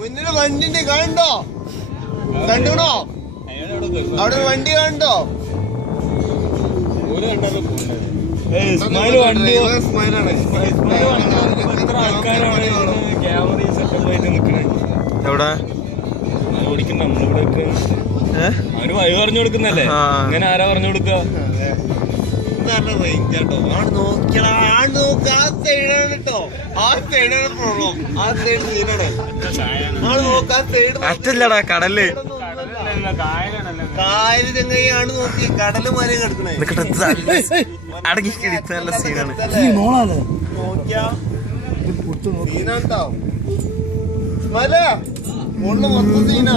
മുന്നില് വണ്ടി കണ്ടോ? കണ്ടോ? അവിടെ വണ്ടി കണ്ടോ? എവിടെ ഓടിക്കണ്ട നമ്മളിവിടെ അവന് വഴി പറഞ്ഞു കൊടുക്കുന്നല്ലേ? ഇങ്ങനെ ആരാ പറഞ്ഞു കൊടുക്ക? നല്ല റേഞ്ച് കേട്ടോ. ആണ് നോക്കിയാ ആ സൈഡാണ് കേട്ടോ. ആ സൈഡാണ് പ്രോബ്ലം. ആ സൈഡ് സീനാണ്. ആണ് നോക്കാ സൈഡ് അറ്റല്ലടാ കടല്. കായല് ചെങ്ങയാണ് നോക്കി കടല് മല കിടക്കണേ. അടങ്ങിക്കിടിച്ച് നല്ല സീനാണ്. നോക്കിയാ സീനാട്ടോ. മല ഉള്ളു മൊത്തം സീനാ.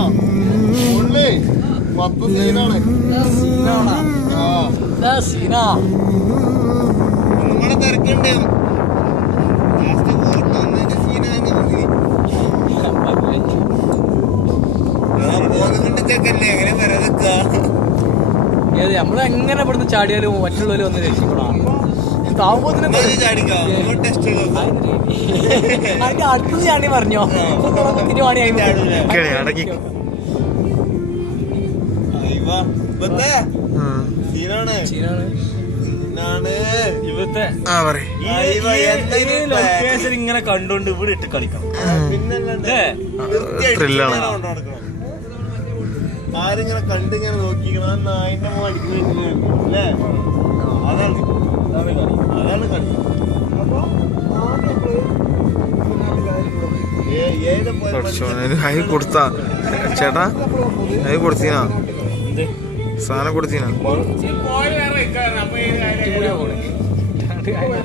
ഉള്ളേ മൊത്തം സീനാണ്. നമ്മളെ തിരക്കുണ്ട്. ലാസ്റ്റ് ഫോട്ടോ ഒന്നിന്റെ സീനാന്ന് പോന്നുകൊണ്ടിട്ടല്ലേ എങ്ങനെ വരാതൊക്ക. നമ്മളെങ്ങനെ ഇവിടുന്ന് ചാടിയാലും മറ്റുള്ളവര് വന്ന് രക്ഷിക്കണോ? അടുത്തത് ചാടി പറഞ്ഞോ? അടങ്ങി ഇങ്ങനെ കണ്ടോണ്ട് ഇവിടെ ഇട്ട് കളിക്കണം. ആരിങ്ങനെ കണ്ടിങ്ങനെ നോക്കിക്കണം. നായിന്റെ അടിക്കുന്നല്ലേ? അതാണ് അതാണ് കളി. ഹൈ കൊടുത്താ ചേട്ടാ? ഹൈ കൊടുത്തീനാ? സാധനം കൊടുത്തീനാ?